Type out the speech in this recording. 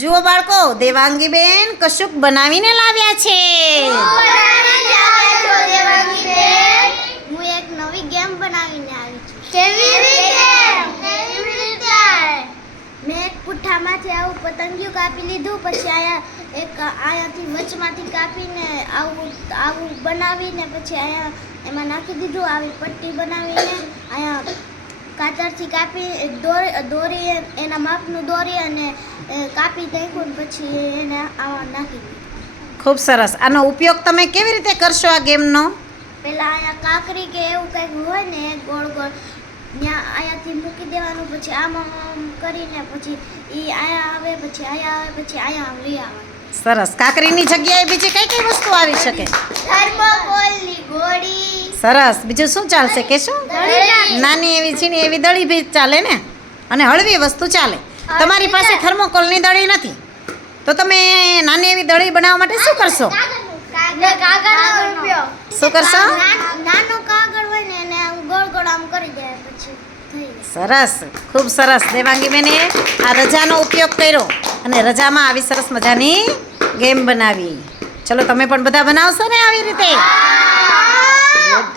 જુઓ બાળકો, દેવાંગી બેન કશુંક બનાવીને લાવ્યા છે. હું એક નવી ગેમ બનાવીને આવી છું. કેવી રીતે? મેં એક પુઠ્ઠામાંથી આવું પતંગિયું કાપી લીધું, પછી અહીંયાથી વચમાંથી કાપીને આવું બનાવીને પછી અહીંયા એમાં નાખી દીધું. આવી પટ્ટી બનાવીને અહીંયા કાતરથી કાપી દોરી એના માપનું દોરી અને કાપી નાખ્યું, પછી એને આમાં નાખી દીધું. ખૂબ સરસ. આનો ઉપયોગ તમે કેવી રીતે કરશો આ ગેમનો? પહેલાં અહીંયા કાંકરી કે એવું કંઈક હોય ને ગોળ ગોળ ત્યાં અહીંયાથી મૂકી દેવાનું, પછી આમાં કરીને પછી એ અહીંયા આવે, પછી અહીંયા આવે, પછી અહીંયા લઈ આવવાનું. સરસ. કાકરીની જગ્યાએ બીજી કઈ કઈ વસ્તુ આવી શકે? થર્મોકોલની ગોળી. સરસ. બીજું શું ચાલશે કે શું? નાની એવી ઝીણી એવી દળી બી ચાલે ને, અને હળવી વસ્તુ ચાલે. તમારી પાસે થર્મોકોલની દળી નથી તો તમે નાની એવી દળી બનાવવા માટે શું કરશો? કાગળનો ઉપયોગ. શું કરશો? નાનો કાગળ હોય ને એને આમ ગોળ ગોળ આમ કરી દે પછી થઈ જાય. સરસ. ખૂબ સરસ. દેવાંગી બેને આ રજાનો ઉપયોગ કર્યો અને રજામાં આવી સરસ મજાની ગેમ બનાવી. ચલો તમે પણ બધા બનાવશો ને આવી રીતે? ગુડ.